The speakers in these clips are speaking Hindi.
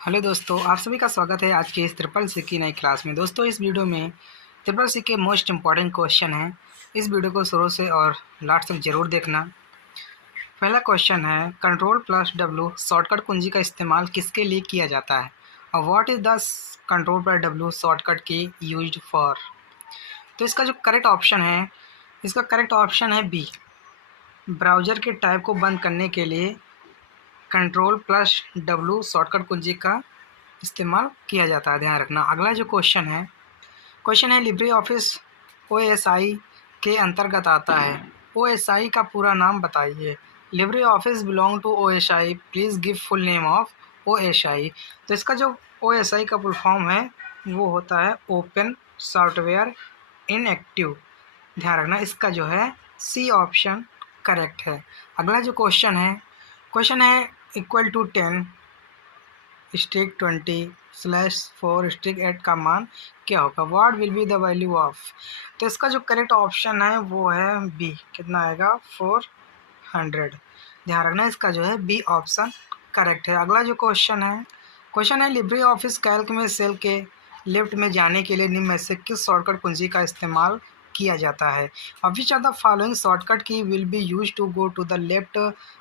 हेलो दोस्तों, आप सभी का स्वागत है आज की इस ट्रिपल सी की नई क्लास में। दोस्तों, इस वीडियो में ट्रिपल सी के मोस्ट इम्पॉर्टेंट क्वेश्चन हैं। इस वीडियो को शुरू से और लास्ट तक ज़रूर देखना। पहला क्वेश्चन है, कंट्रोल प्लस डब्ल्यू शॉर्टकट कुंजी का इस्तेमाल किसके लिए किया जाता है और what is the control plus W shortcut की यूज्ड फॉर। तो इसका जो करेक्ट ऑप्शन है, इसका करेक्ट ऑप्शन है बी। ब्राउज़र के टाइप को बंद करने के लिए कंट्रोल प्लस डब्ल्यू शॉर्टकट कुंजी का इस्तेमाल किया जाता है, ध्यान रखना। अगला जो क्वेश्चन है लिब्रे ऑफिस OSI के अंतर्गत आता है। OSI का पूरा नाम बताइए। Libre Office belong to OSI, please give full name of OSI। तो इसका जो OSI का फुल फॉर्म है वो होता है ओपन सॉफ्टवेयर इनएक्टिव। ध्यान रखना, इसका जो है सी ऑप्शन करेक्ट है। अगला जो क्वेश्चन है इक्वल टू 10 स्टिक 20/4 स्टिक 8 का मान क्या होगा। What will be the value of. तो इसका जो करेक्ट ऑप्शन है वो है बी। कितना आएगा 400। ध्यान रखना, इसका जो है बी ऑप्शन करेक्ट है। अगला जो क्वेश्चन है लिब्रे ऑफिस कैल्क में सेल के लेफ्ट में जाने के लिए निम्न में से किस शॉर्टकट कुंजी का इस्तेमाल किया जाता है। Which are the following shortcut key will be use to go to the left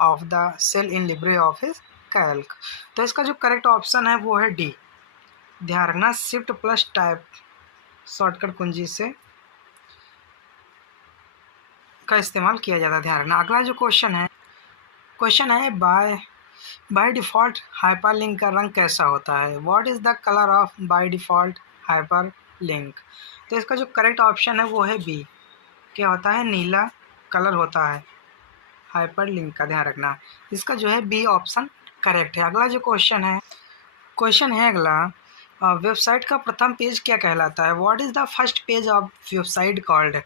of the cell in Libre office Calc. तो इसका जो करेक्ट ऑप्शन है वो है डी। ध्यान रखना, शिफ्ट प्लस टाइप शॉर्टकट कुंजी से का इस्तेमाल किया जाता है। ध्यान रखना। अगला जो क्वेश्चन है बाय डिफ़ॉल्ट हाइपरलिंक का रंग कैसा होता है। What is the colour of by default hyperlink. तो इसका जो करेक्ट ऑप्शन है वो है बी। क्या होता है, नीला कलर होता है हाइपरलिंक का। ध्यान रखना, इसका जो है बी ऑप्शन करेक्ट है। अगला जो क्वेश्चन है अगला, वेबसाइट का प्रथम पेज क्या कहलाता है। What is the first page of website called.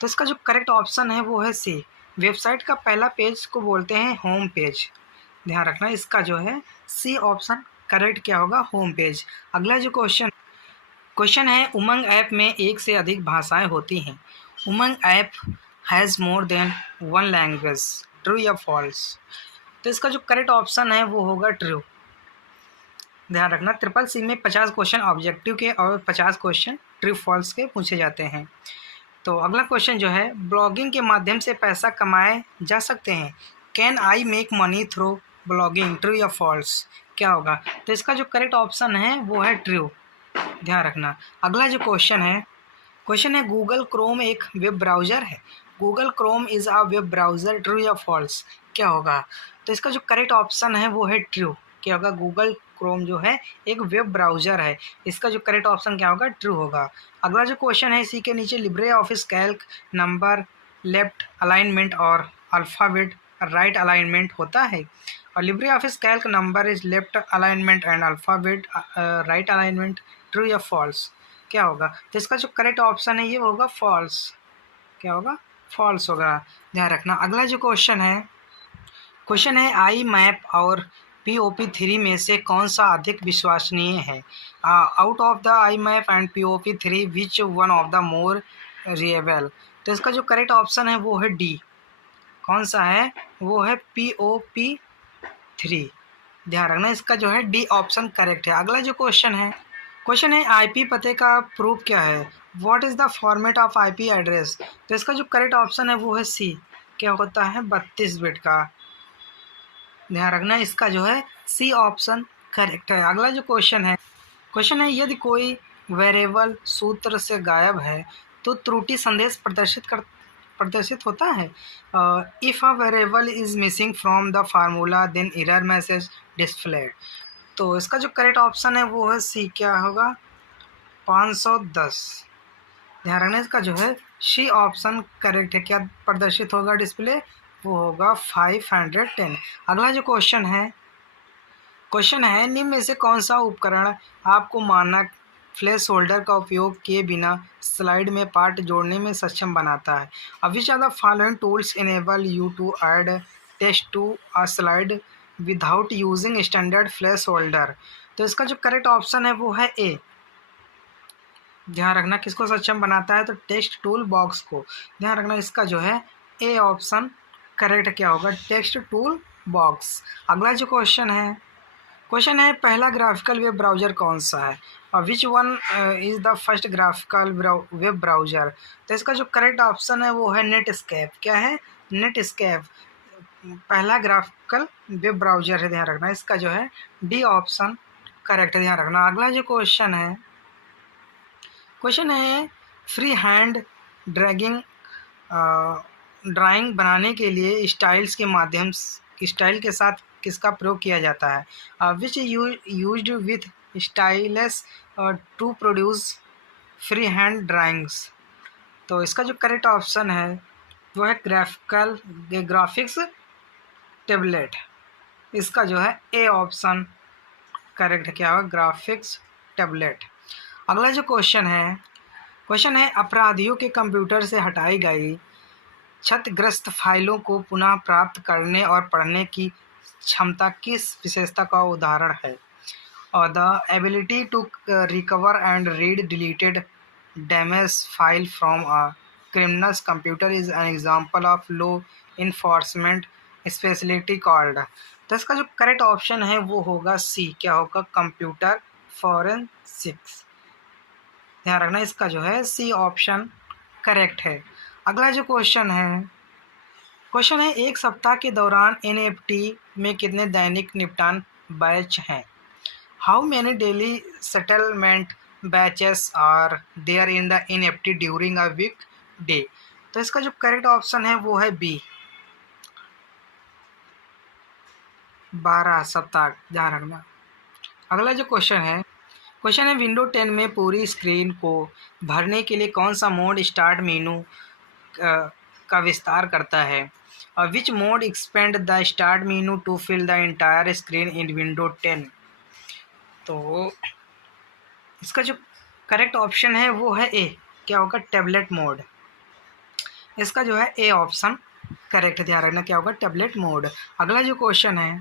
तो इसका जो करेक्ट ऑप्शन है वो है सी। वेबसाइट का पहला पेज को बोलते हैं होम पेज। ध्यान रखना, इसका जो है सी ऑप्शन करेक्ट क्या होगा, होम पेज। अगला जो क्वेश्चन है उमंग ऐप में एक से अधिक भाषाएं होती हैं। Umang app has more than one language, true या फॉल्स। तो इसका जो करेक्ट ऑप्शन है वो होगा ट्रू। ध्यान रखना, ट्रिपल सी में 50 क्वेश्चन ऑब्जेक्टिव के और 50 क्वेश्चन ट्रू फॉल्स के पूछे जाते हैं। तो अगला क्वेश्चन जो है, ब्लॉगिंग के माध्यम से पैसा कमाए जा सकते हैं। Can I make money through blogging, true या फॉल्स क्या होगा। तो इसका जो करेक्ट ऑप्शन है वो है ट्रू। ध्यान रखना। अगला जो क्वेश्चन है गूगल क्रोम एक वेब ब्राउज़र है। Google Chrome is a web browser, true या फॉल्स क्या होगा। तो इसका जो करेक्ट ऑप्शन है वो है ट्रू। क्या होगा, गूगल क्रोम जो है एक वेब ब्राउज़र है। इसका जो करेक्ट ऑप्शन क्या होगा, ट्रू होगा। अगला जो क्वेश्चन है इसी के नीचे, Libre office Calc number left alignment और अल्फ़ाबेट राइट अलाइनमेंट होता है और Libre office Calc number is left alignment and alphabet right alignment, true या फॉल्स क्या होगा। तो इसका जो करेक्ट ऑप्शन है ये होगा फॉल्स। क्या होगा, फॉल्स होगा। ध्यान रखना। अगला जो क्वेश्चन है आई मैप और POP3 में से कौन सा अधिक विश्वसनीय है। Out of the IMAP and POP3 which one of the more reliable. तो इसका जो करेक्ट ऑप्शन है वो है डी। कौन सा है, वो है POP3। ध्यान रखना, इसका जो है डी ऑप्शन करेक्ट है। अगला जो क्वेश्चन है IP पते का प्रूफ क्या है। What is the format of IP address. तो इसका जो करेक्ट ऑप्शन है वो है सी। क्या होता है, 32 बिट का। ध्यान रखना, इसका जो है सी ऑप्शन करेक्ट है। अगला जो क्वेश्चन है यदि कोई वेरिएबल सूत्र से गायब है तो त्रुटि संदेश प्रदर्शित होता है। If a variable is missing from the formula then error message displayed. तो इसका जो करेक्ट ऑप्शन है वो है सी। क्या होगा, 510। ध्यान रखना, इसका जो है सी ऑप्शन करेक्ट है। क्या प्रदर्शित होगा डिस्प्ले, वो होगा 510। अगला जो क्वेश्चन है निम्न में से कौन सा उपकरण आपको मानक फ्लैश होल्डर का उपयोग किए बिना स्लाइड में पार्ट जोड़ने में सक्षम बनाता है। Which are the following tools enable you to add text to a slide without using standard flash holder. तो इसका जो करेक्ट ऑप्शन है वो है ए। ध्यान रखना, किसको सक्षम बनाता है, तो टेक्स्ट टूल बॉक्स को। ध्यान रखना, इसका जो है ए ऑप्शन करेक्ट क्या होगा, टेक्स्ट टूल बॉक्स। अगला जो क्वेश्चन है पहला ग्राफिकल वेब ब्राउज़र कौन सा है और which one is the first graphical web browser. तो इसका जो करेक्ट ऑप्शन है वो है नेटस्केप। क्या है? नेटस्केप पहला ग्राफिकल वेब ब्राउज़र है, ध्यान रखना। इसका जो है डी ऑप्शन करेक्ट है, ध्यान रखना। अगला जो क्वेश्चन है फ्री हैंड ड्रैगिंग ड्राइंग बनाने के लिए स्टाइल के साथ किसका प्रयोग किया जाता है। Which used with stylus to produce free hand drawings. तो इसका जो करेक्ट ऑप्शन है वो है ग्राफिक्स टेबलेट। इसका जो है ए ऑप्शन करेक्ट है। क्या होगा? Graphics tablet. अगला जो क्वेश्चन है अपराधियों के कंप्यूटर से हटाई गई क्षतिग्रस्त फाइलों को पुनः प्राप्त करने और पढ़ने की क्षमता किस विशेषता का उदाहरण है। और the ability to recover and read deleted damage file from a criminal's computer is an example of law enforcement speciality called. तो इसका जो करेक्ट ऑप्शन है वो होगा सी। क्या होगा? Computer forensics. ध्यान रखना, इसका जो है सी ऑप्शन करेक्ट है। अगला जो क्वेश्चन है एक सप्ताह के दौरान एनएफटी में कितने दैनिक निपटान बैच हैं। How many daily settlement batches are there in the NFT during a week day. तो इसका जो करेक्ट ऑप्शन है वो है बी, 12 सप्ताह। ध्यान रखना। अगला जो क्वेश्चन है विंडो 10 में पूरी स्क्रीन को भरने के लिए कौन सा मोड स्टार्ट मेनू का विस्तार करता है। Which mode expand the start menu to fill the entire screen in window 10। तो इसका जो करेक्ट ऑप्शन है वो है ए। क्या होगा? Tablet mode. इसका जो है ए ऑप्शन करेक्ट। ध्यान रखना, क्या होगा? Tablet mode. अगला जो क्वेश्चन है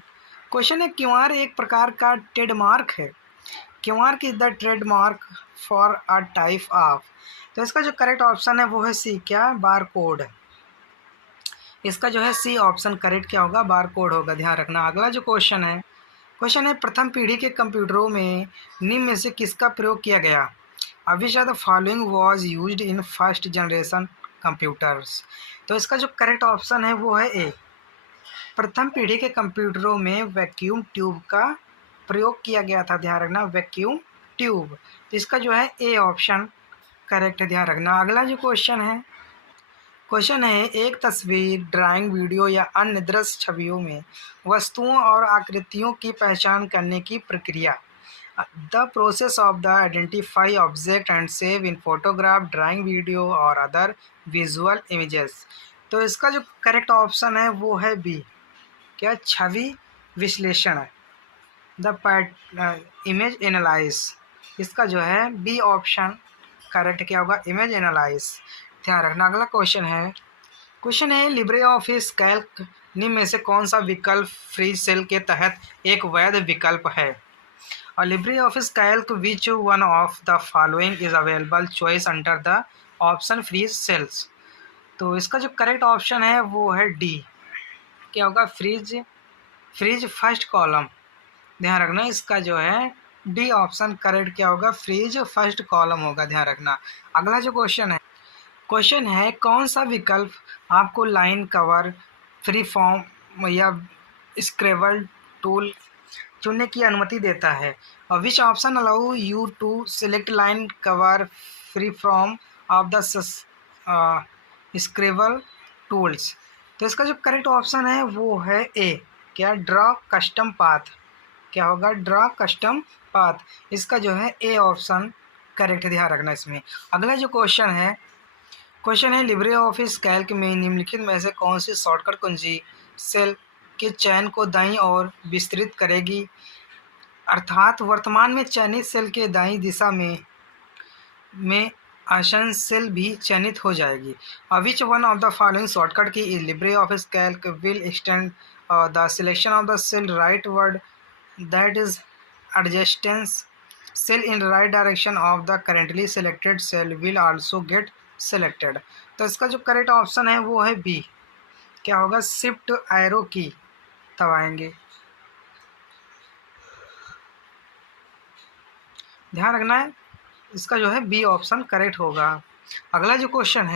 क्यूआर एक प्रकार का ट्रेडमार्क है। QR is the trademark for a type of. तो इसका जो करेक्ट ऑप्शन है वो है सी। क्या? Bar code. इसका जो है सी ऑप्शन करेक्ट क्या होगा? बार कोड होगा। ध्यान रखना। अगला जो क्वेश्चन है प्रथम पीढ़ी के कंप्यूटरों में निम्न में से किसका प्रयोग किया गया। Which are the following was used in first generation computers. तो इसका जो करेक्ट ऑप्शन है वो है ए। प्रथम पीढ़ी के कंप्यूटरों में वैक्यूम ट्यूब का प्रयोग किया गया था। ध्यान रखना, वैक्यूम ट्यूब। तो इसका जो है ए ऑप्शन करेक्ट है। ध्यान रखना। अगला जो क्वेश्चन है एक तस्वीर, ड्राइंग, वीडियो या अन्य दृश्य छवियों में वस्तुओं और आकृतियों की पहचान करने की प्रक्रिया। The process of the identify object and save in photograph, drawing, video और अदर विजुअल इमेजेस। तो इसका जो करेक्ट ऑप्शन है वो है बी। क्या? छवि विश्लेषण। The image analyse. इसका जो है बी ऑप्शन करेक्ट क्या होगा? Image analyse. ध्यान रखना। अगला क्वेश्चन है लिब्रे ऑफिस कैल्क निम्न में से कौन सा विकल्प फ्री सेल के तहत एक वैध विकल्प है। और Libre office Calc which one of the following is available choice under the option free cells. तो इसका जो करेक्ट ऑप्शन है वो है डी। क्या होगा? Freeze first column. ध्यान रखना, इसका जो है डी ऑप्शन करेक्ट क्या होगा? फ्रीज फर्स्ट कॉलम होगा। ध्यान रखना। अगला जो क्वेश्चन है कौन सा विकल्प आपको लाइन कवर, फ्री फॉर्म या स्क्रेबल टूल चुनने की अनुमति देता है। और which option allow you to select line cover free from of the scribble tools. तो इसका जो करेक्ट ऑप्शन है वो है ए। क्या? Draw custom path. क्या होगा? Draw custom path. इसका जो है ए ऑप्शन करेक्ट। ध्यान रखना इसमें। अगला जो क्वेश्चन है लिब्रे ऑफिस कैल्क में निम्नलिखित में से कौन सी शॉर्टकट कुंजी सेल के चयन को दाईं ओर विस्तृत करेगी, अर्थात वर्तमान में चयनित सेल के दाईं दिशा में आसन सेल भी चयनित हो जाएगी। Which one of the following shortcut key is Libre office Calc will extend the selection of the cell rightward that is adjacent cell in right direction of the currently selected cell will also get selected। तो इसका जो करेक्ट ऑप्शन है वो है बी। क्या होगा? शिफ्ट एरो की दबाएंगे। ध्यान रखना है, इसका जो है बी ऑप्शन करेक्ट होगा। अगला जो क्वेश्चन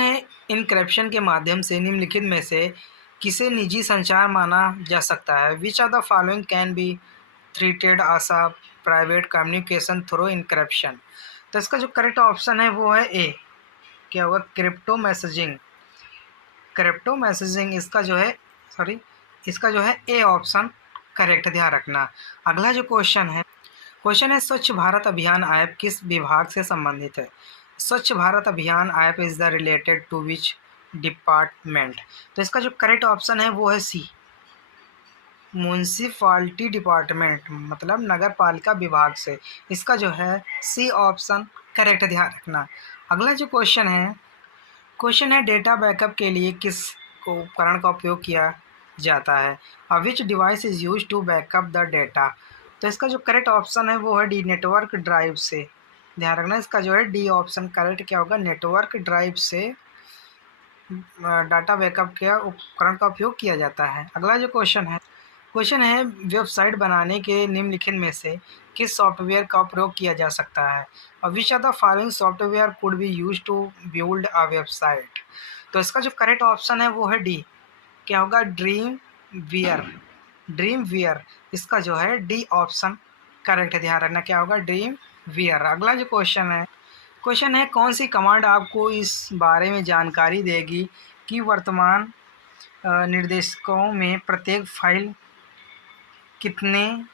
है इनक्रिप्शन के माध्यम से निम्नलिखित में से किसे निजी संचार माना जा सकता है? Which are the following can be treated as a private communication through encryption? तो इसका जो करेक्ट ऑप्शन है वो है ए, क्या होगा? Crypto messaging. क्रिप्टो मैसेजिंग इसका जो है इसका जो है ए ऑप्शन करेक्ट, ध्यान रखना। अगला जो क्वेश्चन है स्वच्छ भारत अभियान ऐप किस विभाग से संबंधित है? Swachh Bharat Abhiyan app is the related to which department? तो इसका जो करेक्ट ऑप्शन है वो है सी, म्यूनसिपालिटी डिपार्टमेंट, मतलब नगर पालिका विभाग से। इसका जो है सी ऑप्शन करेक्ट, ध्यान रखना। अगला जो क्वेश्चन है डेटा बैकअप के लिए किस उपकरण का उपयोग किया जाता है? Which device is use to backup the data? तो इसका जो करेक्ट ऑप्शन है वो है डी, नेटवर्क ड्राइव से। ध्यान रखना, इसका जो है डी ऑप्शन करेक्ट क्या होगा? नेटवर्क ड्राइव से डाटा बैकअप के उपकरण का उपयोग किया जाता है। अगला जो क्वेश्चन है वेबसाइट बनाने के निम्नलिखित में से किस सॉफ्टवेयर का प्रयोग किया जा सकता है? और which are the following software could be use to build a website? तो इसका जो करेक्ट ऑप्शन है वो है डी, क्या होगा? Dream wear. इसका जो है डी ऑप्शन करेक्ट, ध्यान रखना क्या होगा? Dream wear. अगला जो क्वेश्चन है कौन सी कमांड आपको इस बारे में जानकारी देगी कि वर्तमान निर्देशकों में प्रत्येक फाइल कितने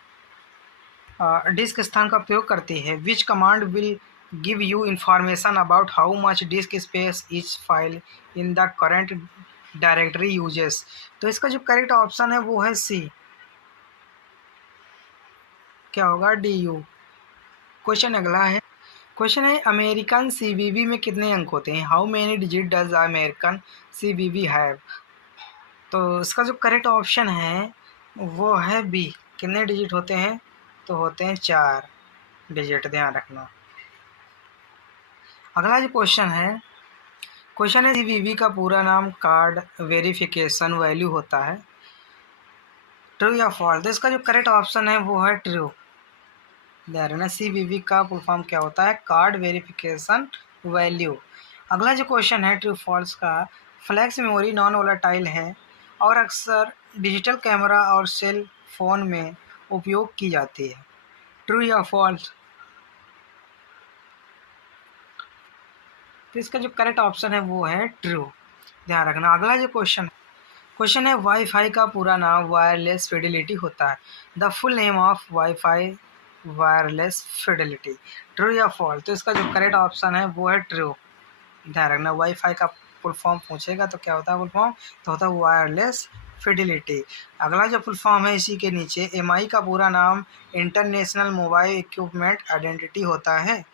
डिस्क स्थान का उपयोग करती है? Which command will give you information about how much disc space each file in the current directory uses? तो इसका जो करेक्ट ऑप्शन है वो है सी, क्या होगा? D you. क्वेश्चन है अमेरिकन सीवीवी में कितने अंक होते हैं? How many digit does American CVV have? तो इसका जो करेक्ट ऑप्शन है वो है बी, कितने डिजिट होते हैं? तो होते हैं 4 डिजिट, ध्यान रखना। अगला जो क्वेश्चन है सीवीवी का पूरा नाम कार्ड वेरिफिकेशन वैल्यू होता है, ट्रू या फॉल्स? तो इसका जो करेक्ट ऑप्शन है वो है ट्रू, ध्यान रखना। सीवीवी का फुल फॉर्म क्या होता है? Card verification value. अगला जो क्वेश्चन है ट्रू फॉल्स का, फ्लैक्स मेमोरी नॉन वोलेटाइल है और अक्सर डिजिटल कैमरा और सेल फोन में उपयोग की जाती है, ट्रू या फॉल्स? तो इसका जो करेक्ट ऑप्शन है वो है ट्रू, ध्यान रखना। अगला जो क्वेश्चन है वाईफाई का पूरा नाम वायरलेस फिडेलिटी होता है, the full name of wifi wireless Fidelity, true या फॉल्स? तो इसका जो करेक्ट ऑप्शन है वो है ट्रू, ध्यान रखना। वाईफाई का फुल फॉर्म पूछेगा तो क्या होता है फुल फॉर्म? तो होता है वायरलेस फिडेलिटी। अगला जो फुल फॉर्म है इसी के नीचे, एमआई का पूरा नाम इंटरनेशनल मोबाइल इक्विपमेंट आइडेंटिटी होता है,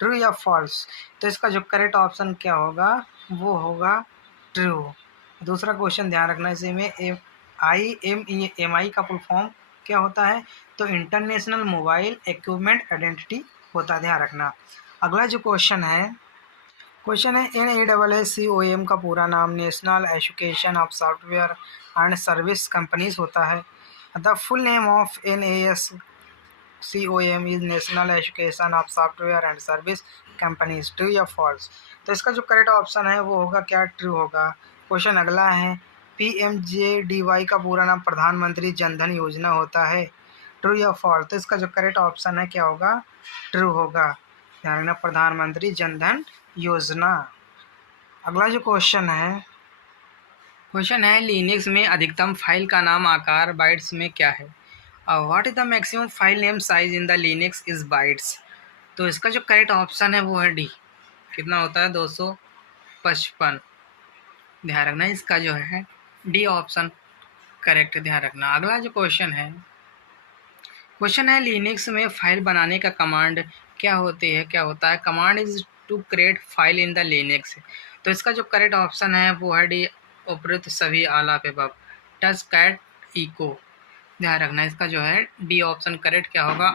ट्रू या फॉल्स? तो इसका जो करेक्ट ऑप्शन क्या होगा? वो होगा ट्रू। दूसरा क्वेश्चन ध्यान रखना, इसी में एम आई का फुल फॉर्म क्या होता है? तो इंटरनेशनल मोबाइल इक्विपमेंट आइडेंटिटी होता है, ध्यान रखना। अगला जो क्वेश्चन है NAACOM का पूरा नाम national association of software and service companies होता है, the full name of NAACOM is national association of software and service companies, true या फॉल्स? तो इसका जो करेक्ट ऑप्शन है वो होगा क्या? ट्रू होगा। क्वेश्चन अगला है PMJDY का पूरा नाम प्रधानमंत्री जनधन योजना होता है, ट्रू या फॉल्स? तो इसका जो करेक्ट ऑप्शन है क्या होगा? ट्रू होगा, ध्यान रखना, प्रधानमंत्री जनधन योजना। अगला जो क्वेश्चन है लिनक्स में अधिकतम फाइल का नाम आकार बाइट्स में क्या है? What is the maximum file name size in the Linux is bytes? तो इसका जो करेक्ट ऑप्शन है वो है डी, कितना होता है? 255, ध्यान रखना। इसका जो है डी ऑप्शन करेक्ट, ध्यान रखना। अगला जो क्वेश्चन है लिनक्स में फाइल बनाने का कमांड क्या होता है? Command is to create file in the Linux. तो इसका जो करेक्ट ऑप्शन है वो है डी, उपयुक्त सभी all of above, touch cat echo, ध्यान रखना। इसका जो है डी ऑप्शन करेक्ट क्या होगा?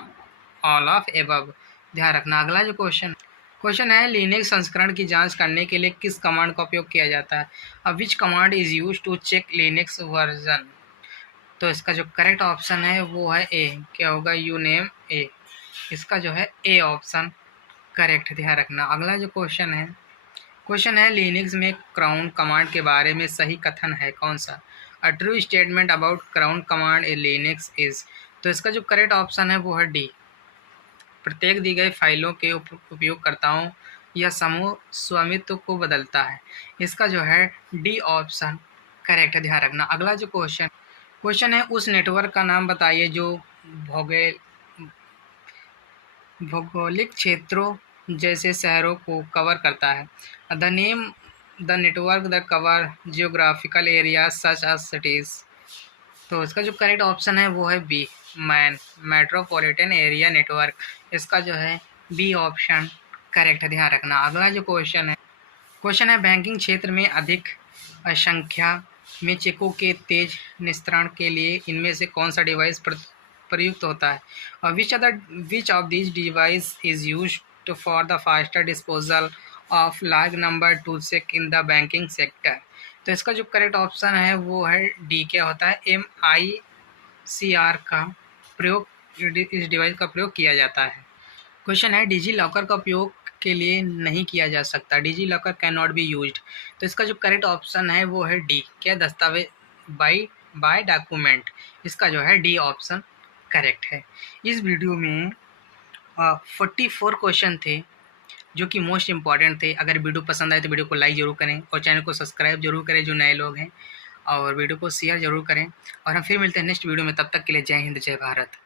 ऑल ऑफ एबव, ध्यान रखना। अगला जो क्वेश्चन है लिनक्स संस्करण की जांच करने के लिए किस कमांड का उपयोग किया जाता है? Which command is use to check Linux version? तो इसका जो करेक्ट ऑप्शन है वो है ए, क्या होगा? यूनेम ए, इसका जो है ए ऑप्शन करेक्ट, ध्यान रखना। अगला जो क्वेश्चन है लिनक्स में क्राउन कमांड के बारे में सही कथन है कौन सा? A true statement about crown command in Linux is. तो इसका जो करेक्ट ऑप्शन है वो है डी। प्रत्येक दी गई फाइलों के उपयोगकर्ताओं या समूह स्वामित्व को बदलता है। इसका जो है डी ऑप्शन करेक्ट, ध्यान रखना। अगला जो क्वेश्चन है उस नेटवर्क का नाम बताइए जो भौगोलिक क्षेत्रों जैसे शहरों को कवर करता है। The name the network the cover geographical area such as cities. तो इसका जो करेक्ट ऑप्शन है वो है बी, मेट्रोपॉलिटन एरिया नेटवर्क। इसका जो है बी ऑप्शन करेक्ट है, ध्यान रखना। अगला जो क्वेश्चन है बैंकिंग क्षेत्र में अधिक संख्या में चेकों के तेज निस्तारण के लिए इनमें से कौन सा डिवाइस प्रयुक्त होता है? और which of these device is used for the faster disposal of large number to check in the banking sector. तो इसका जो करेक्ट ऑप्शन है वो है डी, क्या होता है MICR का प्रयोग, इस डिवाइस का प्रयोग किया जाता है। क्वेश्चन है डिजी लॉकर का उपयोग के लिए नहीं किया जा सकता, DigiLocker can not be used. तो इसका जो करेक्ट ऑप्शन है वो है डी, क्या दस्तावेज बाय डॉक्यूमेंट। इसका जो है डी ऑप्शन करेक्ट है। इस वीडियो में 44 क्वेश्चन थे जो कि मोस्ट इंपॉर्टेंट थे। अगर वीडियो पसंद आए तो वीडियो को लाइक ज़रूर करें और चैनल को सब्सक्राइब जरूर करें जो नए लोग हैं, और वीडियो को शेयर ज़रूर करें। और हम फिर मिलते हैं नेक्स्ट वीडियो में, तब तक के लिए जय हिंद जय भारत।